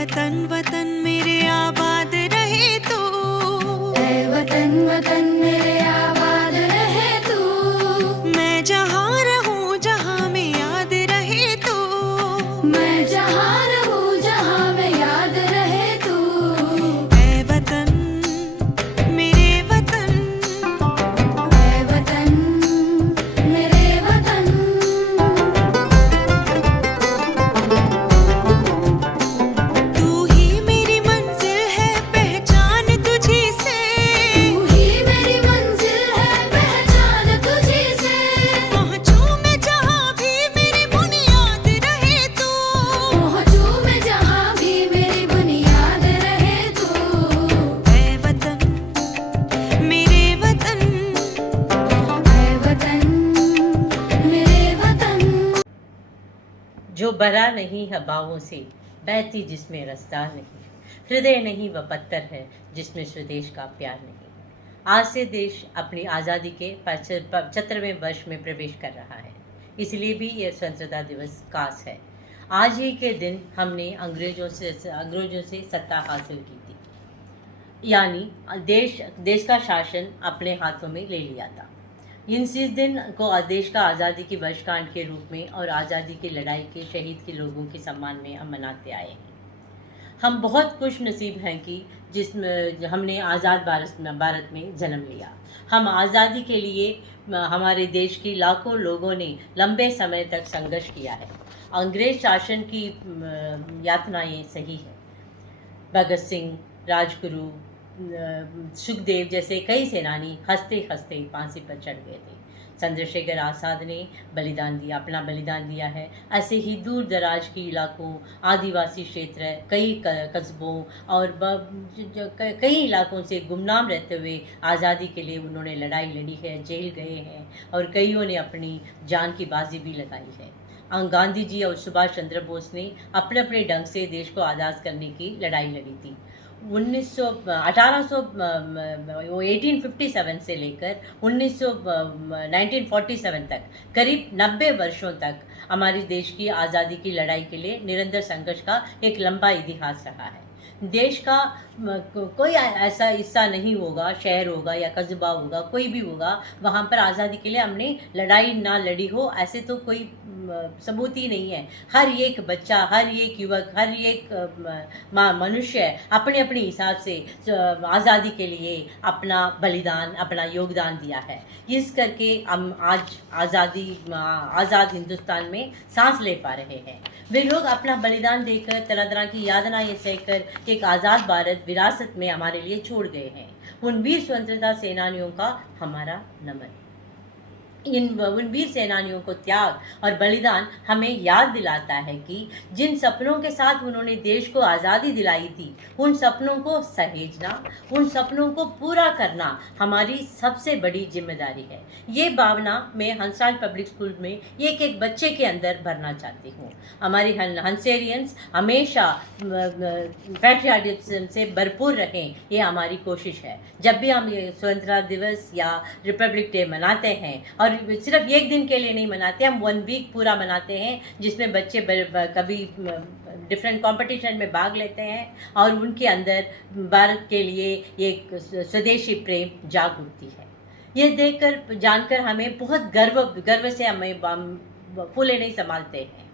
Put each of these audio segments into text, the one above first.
वतन वतन मेरे आबाद रहे तू, ऐ वतन वतन मेरे आबाद रहे तू। मैं जहाँ रहूँ जहाँ में याद रहे तू, मैं जहाँ रहूँ जहाँ में याद रहे तू। ऐ वतन मेरे वतन, ऐ वतन मेरे वतन। तू ही मेरी मंजिल है पहचान तुझी से, तू ही मेरी मंजिल है पहचान तुझी से। पहुँचूं मैं जहाँ भी मेरी बुनियाद रहे तू, पहुँचूं मैं जहाँ भी मेरी बुनियाद रहे तू। ऐ वतन मेरे वतन, ऐ वतन मेरे वतन। जो भरा नहीं हवाओं से, बहती जिसमें रफ्तार नहीं, हृदय नहीं वह पत्थर है जिसमें स्वदेश का प्यार नहीं। आज से देश अपनी आज़ादी के 75वें वर्ष में प्रवेश कर रहा है, इसलिए भी यह स्वतंत्रता दिवस खास है। आज ही के दिन हमने अंग्रेजों से सत्ता हासिल की थी, यानी देश का शासन अपने हाथों में ले लिया था। इस दिन को देश का आज़ादी की वर्षगांठ के रूप में और आज़ादी की लड़ाई के शहीद के लोगों के सम्मान में हम मनाते आए हैं। हम बहुत खुश नसीब हैं कि जिसमें हमने आज़ाद भारत में जन्म लिया। हम आज़ादी के लिए हमारे देश की लाखों लोगों ने लंबे समय तक संघर्ष किया है। अंग्रेज शासन की यातनाएं सही है। भगत सिंह, राजगुरु, सुखदेव जैसे कई सेनानी हंसते हंसते फांसी पर चढ़ गए थे। चंद्रशेखर आज़ाद ने अपना बलिदान दिया है। ऐसे ही दूर दराज के इलाकों, आदिवासी क्षेत्र, कई कस्बों और कई इलाकों से गुमनाम रहते हुए आज़ादी के लिए उन्होंने लड़ाई लड़ी है, जेल गए हैं और कईयों ने अपनी जान की बाजी भी लगाई है। गांधी जी और सुभाष चंद्र बोस ने अपने अपने ढंग से देश को आज़ाद करने की लड़ाई लड़ी थी। 1857 से लेकर 1947 तक करीब 90 वर्षों तक हमारे देश की आज़ादी की लड़ाई के लिए निरंतर संघर्ष का एक लंबा इतिहास रहा है। देश का कोई ऐसा हिस्सा नहीं होगा, शहर होगा या कस्बा होगा, कोई भी होगा, वहाँ पर आज़ादी के लिए हमने लड़ाई ना लड़ी हो, ऐसे तो कोई सबूत ही नहीं है। हर एक बच्चा, हर एक युवक, हर एक मनुष्य अपने अपने हिसाब से आज़ादी के लिए अपना बलिदान, अपना योगदान दिया है। इस करके हम आज आज़ाद हिंदुस्तान में सांस ले पा रहे हैं। वे लोग अपना बलिदान देकर, तरह तरह की यातनाएं सहकर एक आज़ाद भारत विरासत में हमारे लिए छोड़ गए हैं। उन वीर स्वतंत्रता सेनानियों का हमारा नमन। उन वीर सेनानियों को त्याग और बलिदान हमें याद दिलाता है कि जिन सपनों के साथ उन्होंने देश को आज़ादी दिलाई थी, उन सपनों को सहेजना, उन सपनों को पूरा करना हमारी सबसे बड़ी जिम्मेदारी है। ये भावना मैं हंसराज पब्लिक स्कूल में एक एक बच्चे के अंदर भरना चाहती हूँ। हमारी हंसेरियंस हमेशा पैट्रियाटिज्म से भरपूर रहें, ये हमारी कोशिश है। जब भी हम ये स्वतंत्रता दिवस या रिपब्लिक डे मनाते हैं, और सिर्फ एक दिन के लिए नहीं मनाते, हम 1 वीक पूरा मनाते हैं, जिसमें बच्चे कभी डिफरेंट कंपटीशन में भाग लेते हैं और उनके अंदर भारत के लिए एक स्वदेशी प्रेम जाग उठती है। ये देखकर जानकर हमें बहुत गर्व से हमें फूले नहीं संभालते हैं।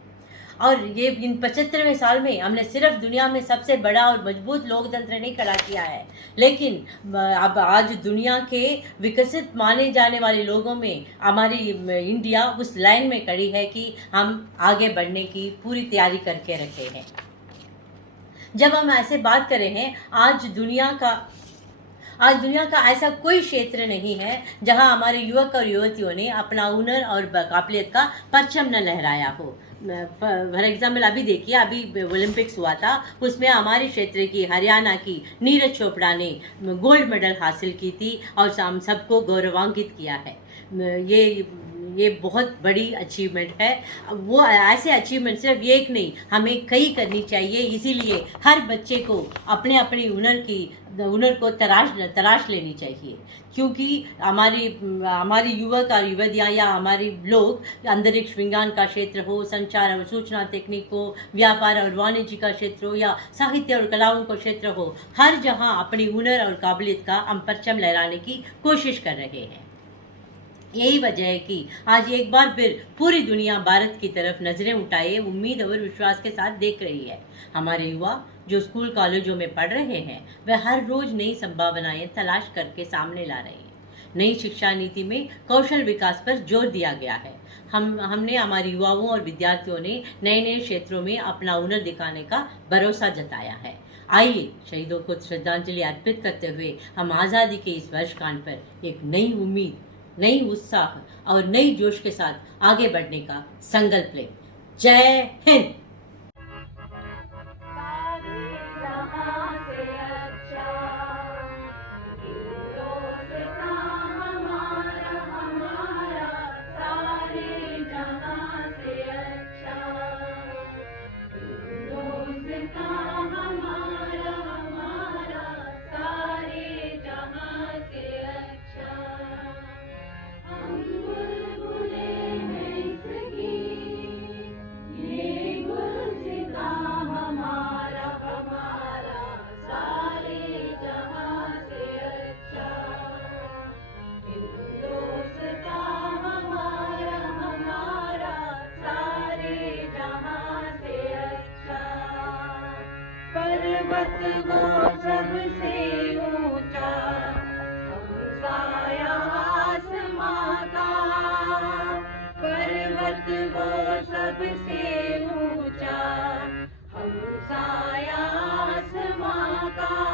और ये इन 75वें साल में हमने सिर्फ दुनिया में सबसे बड़ा और मजबूत लोकतंत्र नहीं खड़ा किया है, लेकिन अब आज दुनिया के विकसित माने जाने वाले लोगों में हमारी इंडिया उस लाइन में खड़ी है कि हम आगे बढ़ने की पूरी तैयारी करके रखे हैं। जब हम ऐसे बात कर रहे हैं, आज दुनिया का ऐसा कोई क्षेत्र नहीं है जहां हमारे युवक और युवतियों ने अपना हुनर और काबिलियत का परचम न लहराया हो। फॉर एग्जाम्पल अभी देखिए, अभी ओलंपिक्स हुआ था, उसमें हमारे क्षेत्र की हरियाणा की नीरज चोपड़ा ने गोल्ड मेडल हासिल की थी और हम सबको गौरवान्वित किया है। ये बहुत बड़ी अचीवमेंट है। वो ऐसे अचीवमेंट सिर्फ एक नहीं, हमें कई करनी चाहिए। इसीलिए हर बच्चे को अपने अपने हुनर को तराश लेनी चाहिए, क्योंकि हमारी युवक और युवतियाँ या हमारे लोग अंतरिक्ष विज्ञान का क्षेत्र हो, संचार और सूचना तकनीक हो, व्यापार और वाणिज्य का क्षेत्र हो या साहित्य और कलाओं का क्षेत्र हो, हर जहाँ अपनी हुनर और काबिलियत का हम परचम लहराने की कोशिश कर रहे हैं। यही वजह है कि आज एक बार फिर पूरी दुनिया भारत की तरफ नजरें उठाए उम्मीद और विश्वास के साथ देख रही है। हमारे युवा जो स्कूल कॉलेजों में पढ़ रहे हैं वह हर रोज नई संभावनाएं तलाश करके सामने ला रहे हैं। नई शिक्षा नीति में कौशल विकास पर जोर दिया गया है। हमने हमारे युवाओं और विद्यार्थियों ने नए नए क्षेत्रों में अपना हुनर दिखाने का भरोसा जताया है। आइए शहीदों को श्रद्धांजलि अर्पित करते हुए हम आज़ादी के इस वर्षगांठ पर एक नई उम्मीद, नई उत्साह और नई जोश के साथ आगे बढ़ने का संकल्प लें। जय हिंद। पर्वत वो सबसे ऊंचा, साया आसमां का। पर्वत वो सबसे ऊंचा, हम साया आसमां का।